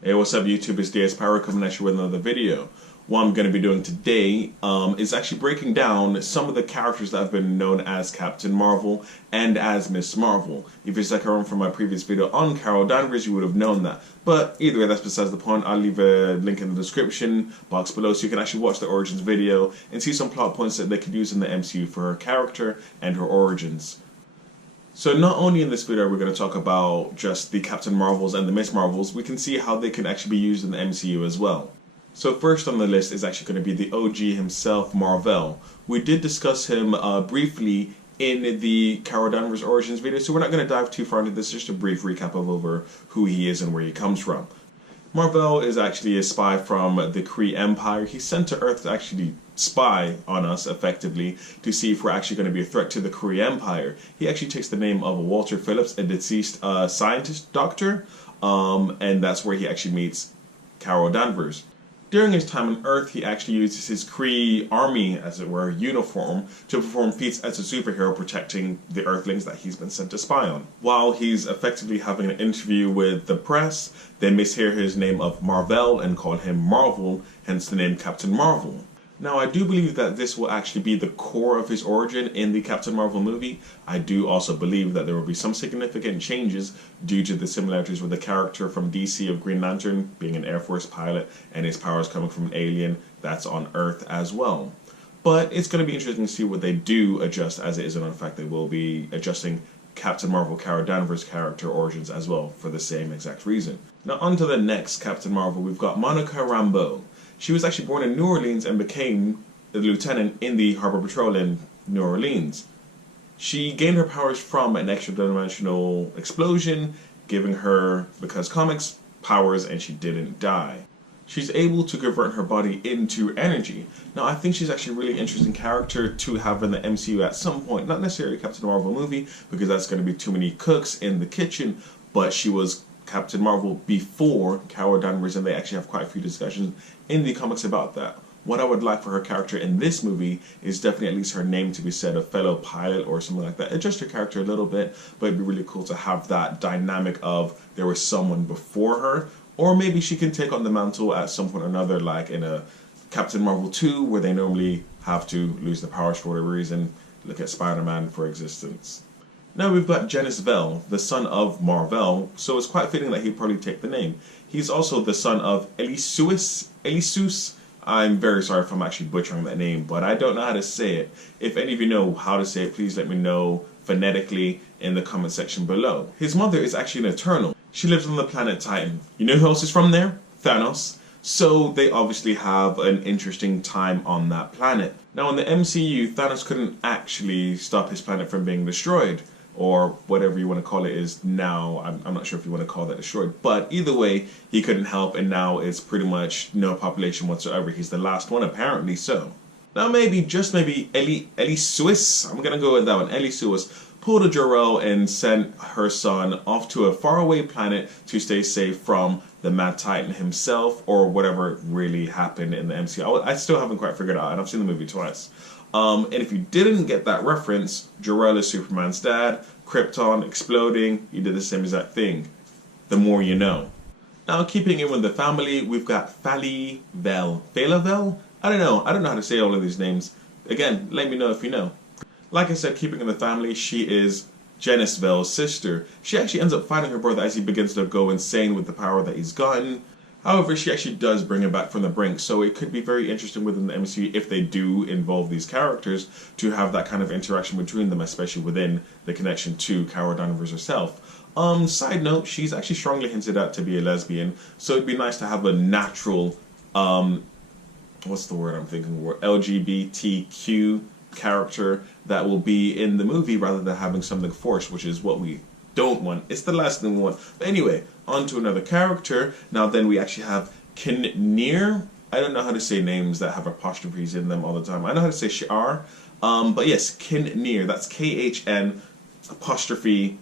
Hey, what's up YouTube? It's DS Pyro coming at you with another video. What I'm going to be doing today is actually breaking down some of the characters that have been known as Captain Marvel and as Miss Marvel. If you stuck around from my previous video on Carol Danvers, you would have known that. But either way, that's besides the point. I'll leave a link in the description box below so you can actually watch the origins video and see some plot points that they could use in the MCU for her character and her origins. So not only in this video are we going to talk about just the Captain Marvels and the Miss Marvels, we can see how they can actually be used in the MCU as well. So first on the list is actually going to be the OG himself, Mar-Vell. We did discuss him briefly in the Carol Danvers Origins video, so we're not going to dive too far into this, just a brief recap of over who he is and where he comes from. Mar-Vell is actually a spy from the Kree Empire. He's sent to Earth to actually spy on us, effectively, to see if we're actually going to be a threat to the Kree Empire. He actually takes the name of Walter Phillips, a deceased scientist doctor, and that's where he actually meets Carol Danvers. During his time on Earth, he actually uses his Kree army, as it were, uniform to perform feats as a superhero protecting the Earthlings that he's been sent to spy on. While he's effectively having an interview with the press, they mishear his name of Mar-Vell and call him Marvel, hence the name Captain Marvel. Now, I do believe that this will actually be the core of his origin in the Captain Marvel movie. I do also believe that there will be some significant changes due to the similarities with the character from DC of Green Lantern being an Air Force pilot and his powers coming from an alien that's on Earth as well. But it's going to be interesting to see what they do adjust, as it is in fact they will be adjusting Captain Marvel Carol Danvers' character origins as well for the same exact reason. Now on to the next Captain Marvel, we've got Monica Rambeau. She was actually born in New Orleans and became a lieutenant in the Harbor Patrol in New Orleans. She gained her powers from an extra-dimensional explosion, giving her, because comics, powers, and she didn't die. She's able to convert her body into energy. Now, I think she's actually a really interesting character to have in the MCU at some point. Not necessarily a Captain Marvel movie, because that's going to be too many cooks in the kitchen, but she was Captain Marvel before Carol Danvers, and they actually have quite a few discussions in the comics about that. What I would like for her character in this movie is definitely at least her name to be said, a fellow pilot or something like that. Adjust her character a little bit, but it'd be really cool to have that dynamic of there was someone before her, or maybe she can take on the mantle at some point or another, like in a Captain Marvel 2, where they normally have to lose the powers for whatever reason. Look at Spider-Man for existence. Now we've got Janice Bell, the son of Mar-Vell, so it's quite fitting that he'd probably take the name. He's also the son of Elisus. I'm very sorry if I'm actually butchering that name, but I don't know how to say it. If any of you know how to say it, please let me know phonetically in the comment section below. His mother is actually an Eternal. She lives on the planet Titan. You know who else is from there? Thanos. So they obviously have an interesting time on that planet. Now in the MCU, Thanos couldn't actually stop his planet from being destroyed, or whatever you want to call it is now. I'm not sure if you want to call that destroyed, but either way, he couldn't help, and now it's pretty much no population whatsoever. He's the last one, apparently so. Now maybe, just maybe, Elisus, I'm gonna go with that one, Elisus, pulled a Jor-El and sent her son off to a faraway planet to stay safe from the Mad Titan himself, or whatever really happened in the MCU. I still haven't quite figured it out, and I've seen the movie twice. And if you didn't get that reference, Jor-El is Superman's dad, Krypton exploding, he did the same exact thing. The more you know. Now keeping in with the family, we've got Belle. Belle? I don't know how to say all of these names. Again, let me know if you know. Like I said, keeping in the family, she is Janice Bell's sister. She actually ends up fighting her brother as he begins to go insane with the power that he's gotten. However, she actually does bring him back from the brink, so it could be very interesting within the MCU if they do involve these characters to have that kind of interaction between them, especially within the connection to Carol Danvers herself. Side note, she's actually strongly hinted at to be a lesbian, so it'd be nice to have a natural, what's the word I'm thinking, LGBTQ character that will be in the movie rather than having something forced, which is what we don't want. It's the last thing we want. But anyway, on to another character. Now then we actually have Kinnear. I don't know how to say names that have apostrophes in them all the time. I know how to say Shar, but yes, Kinnear. That's K-H-N apostrophe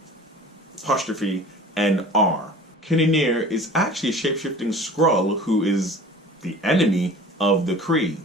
N-R. Kinnear is actually a shape-shifting Skrull who is the enemy of the Kree.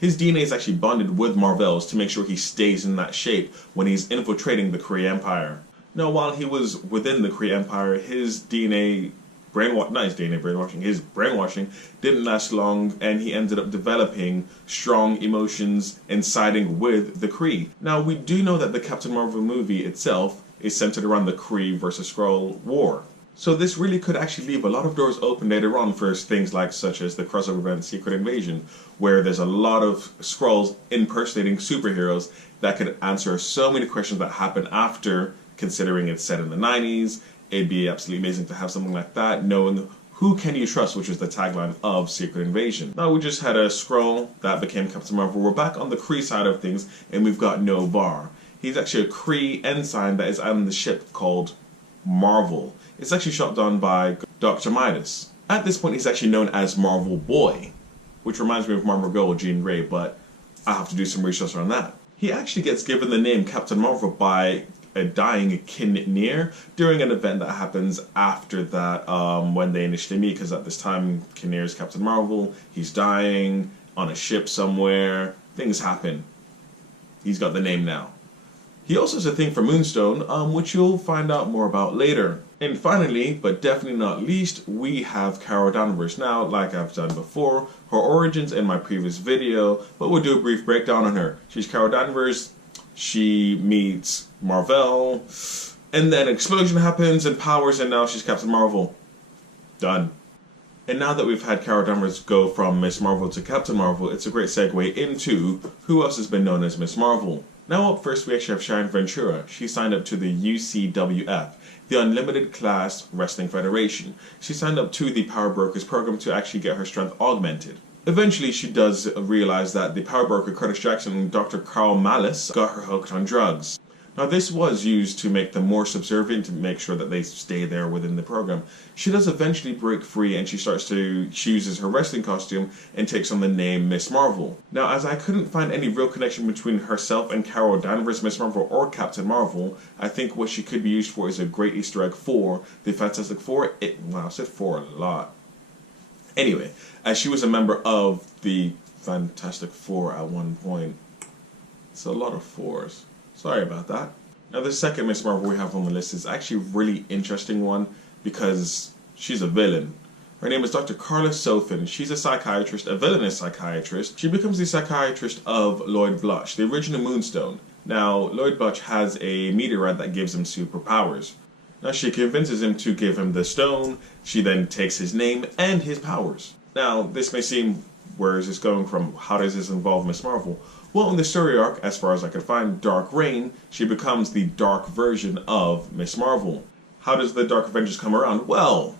His DNA is actually bonded with Mar-Vell's to make sure he stays in that shape when he's infiltrating the Kree Empire. Now, while he was within the Kree Empire, his DNA not his DNA brainwashing, his brainwashing didn't last long, and he ended up developing strong emotions and siding with the Kree. Now, we do know that the Captain Marvel movie itself is centered around the Kree versus Skrull war. So this really could actually leave a lot of doors open later on for things like such as the crossover event Secret Invasion, where there's a lot of Skrulls impersonating superheroes that could answer so many questions that happen after, considering it's set in the 90s. It'd be absolutely amazing to have something like that, knowing who can you trust, which was the tagline of Secret Invasion. Now we just had a Skrull that became Captain Marvel. We're back on the Kree side of things, and we've got Novar. He's actually a Kree ensign that is on the ship called Marvel. It's actually shot down by Dr. Midas. At this point, he's actually known as Marvel Boy, which reminds me of Marvel Girl, Jean Grey, but I have to do some research on that. He actually gets given the name Captain Marvel by a dying Kinnear during an event that happens after that, when they initially meet, because at this time, Kinnear is Captain Marvel, he's dying on a ship somewhere, things happen. He's got the name now. He also has a thing for Moonstone, which you'll find out more about later. And finally, but definitely not least, we have Carol Danvers. Now, like I've done before, her origins in my previous video, but we'll do a brief breakdown on her. She's Carol Danvers, she meets Marvel, and then an explosion happens and powers, and now she's Captain Marvel. Done. And now that we've had Carol Danvers go from Miss Marvel to Captain Marvel, it's a great segue into who else has been known as Miss Marvel. Now up first we actually have Sharon Shura. She signed up to the UCWF, the Unlimited Class Wrestling Federation. She signed up to the Power Brokers program to actually get her strength augmented. Eventually she does realize that the Power Broker Curtis Jackson and Dr. Carl Malice got her hooked on drugs. Now this was used to make them more subservient, to make sure that they stay there within the program. She does eventually break free, and she uses her wrestling costume and takes on the name Miss Marvel. Now, as I couldn't find any real connection between herself and Carol Danvers, Miss Marvel, or Captain Marvel, I think what she could be used for is a great Easter egg for the Fantastic Four. Wow, I said four a lot. Anyway, as she was a member of the Fantastic Four at one point. It's a lot of fours. Sorry about that. Now the second Miss Marvel we have on the list is actually a really interesting one because she's a villain. Her name is Dr. Carla Sofen. She's a psychiatrist, a villainous psychiatrist. She becomes the psychiatrist of Lloyd Blush, the original Moonstone. Now, Lloyd Blush has a meteorite that gives him superpowers. Now she convinces him to give him the stone. She then takes his name and his powers. Now, this may seem, where is this going from? How does this involve Miss Marvel? Well, in the story arc, as far as I could find, Dark Reign, she becomes the dark version of Miss Marvel. How does the Dark Avengers come around? Well,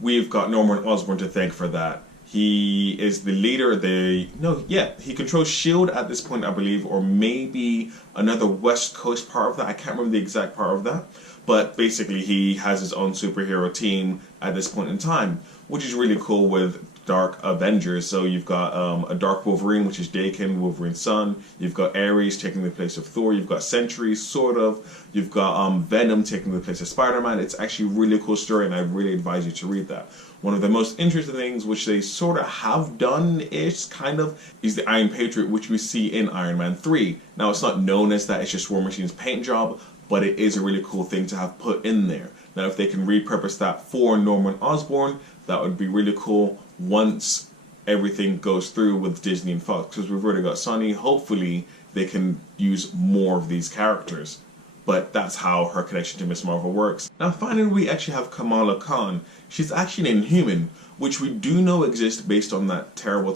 we've got Norman Osborn to thank for that. He is the leader, he controls S.H.I.E.L.D. at this point, I believe, or maybe another West Coast part of that. I can't remember the exact part of that. But basically, he has his own superhero team at this point in time, which is really cool with Dark Avengers. So you've got a Dark Wolverine, which is Daken, Wolverine's son. You've got Ares taking the place of Thor. You've got Sentry, sort of. You've got Venom taking the place of Spider-Man. It's actually a really cool story, and I really advise you to read that. One of the most interesting things, which they sort of have done-ish, kind of, is the Iron Patriot, which we see in Iron Man 3. Now, it's not known as that. It's just War Machine's paint job, but it is a really cool thing to have put in there. Now, if they can repurpose that for Norman Osborn, that would be really cool once everything goes through with Disney and Fox, because we've already got Sony. Hopefully, they can use more of these characters. But that's how her connection to Miss Marvel works. Now, finally, we actually have Kamala Khan. She's actually an Inhuman, which we do know exists based on that terrible,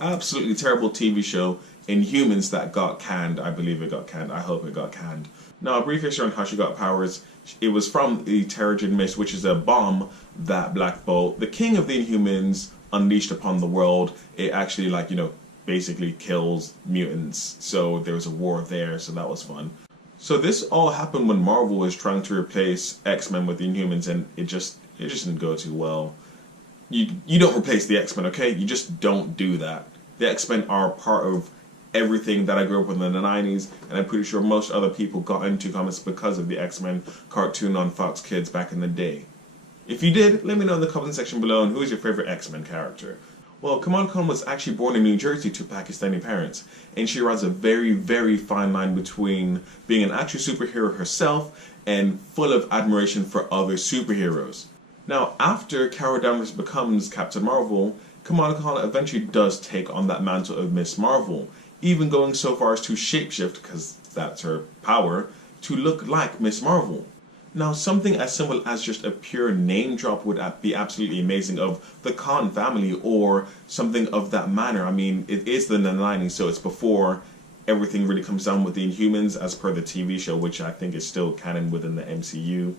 absolutely terrible TV show, Inhumans, that got canned. I believe it got canned. I hope it got canned. Now, a brief history on how she got powers. It was from the Terrigen Mist, which is a bomb that Black Bolt, the king of the Inhumans, unleashed upon the world. It actually, basically kills mutants. So there was a war there, so that was fun. So this all happened when Marvel was trying to replace X-Men with the Inhumans, and it just didn't go too well. You don't replace the X-Men, okay? You just don't do that. The X-Men are part of everything that I grew up with in the 90s, and I'm pretty sure most other people got into comics because of the X-Men cartoon on Fox Kids back in the day. If you did, let me know in the comment section below, and who is your favorite X-Men character? Well, Kamala Khan was actually born in New Jersey to Pakistani parents, and she rides a very, very fine line between being an actual superhero herself and full of admiration for other superheroes. Now, after Carol Danvers becomes Captain Marvel, Kamala Khan eventually does take on that mantle of Miss Marvel, even going so far as to shapeshift, because that's her power, to look like Miss Marvel. Now, something as simple as just a pure name drop would be absolutely amazing of the Khan family or something of that manner. I mean, it is the 90s, so it's before everything really comes down with the Inhumans as per the TV show, which I think is still canon within the MCU,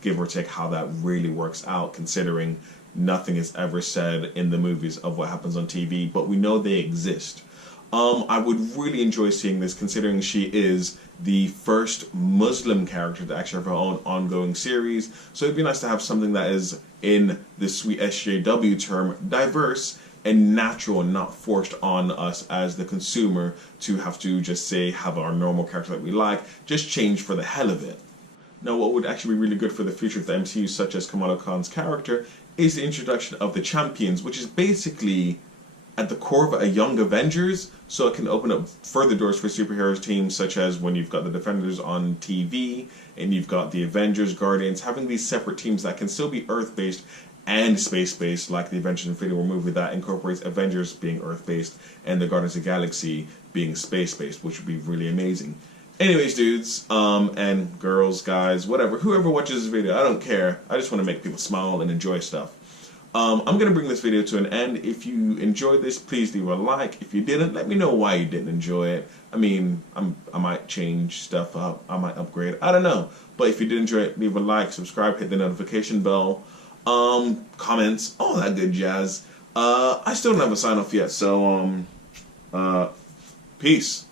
give or take how that really works out, considering nothing is ever said in the movies of what happens on TV, but we know they exist. I would really enjoy seeing this, considering she is the first Muslim character to actually have her own ongoing series. So it'd be nice to have something that is, in the sweet SJW term, diverse and natural and not forced on us as the consumer to have to just say have our normal character that we like, just change for the hell of it. Now, what would actually be really good for the future of the MCU, such as Kamala Khan's character, is the introduction of the Champions, which is basically at the core of a young Avengers, so it can open up further doors for superheroes teams, such as when you've got the Defenders on TV, and you've got the Avengers, Guardians, having these separate teams that can still be Earth-based and space-based, like the Avengers Infinity War movie that incorporates Avengers being Earth-based and the Guardians of the Galaxy being space-based, which would be really amazing. Anyways, dudes, and girls, guys, whatever, whoever watches this video, I don't care. I just want to make people smile and enjoy stuff. I'm going to bring this video to an end. If you enjoyed this, please leave a like. If you didn't, let me know why you didn't enjoy it. I mean, I might change stuff up. I might upgrade. I don't know. But if you did enjoy it, leave a like, subscribe, hit the notification bell, comments, all that good jazz. I still don't have a sign off yet, so, peace.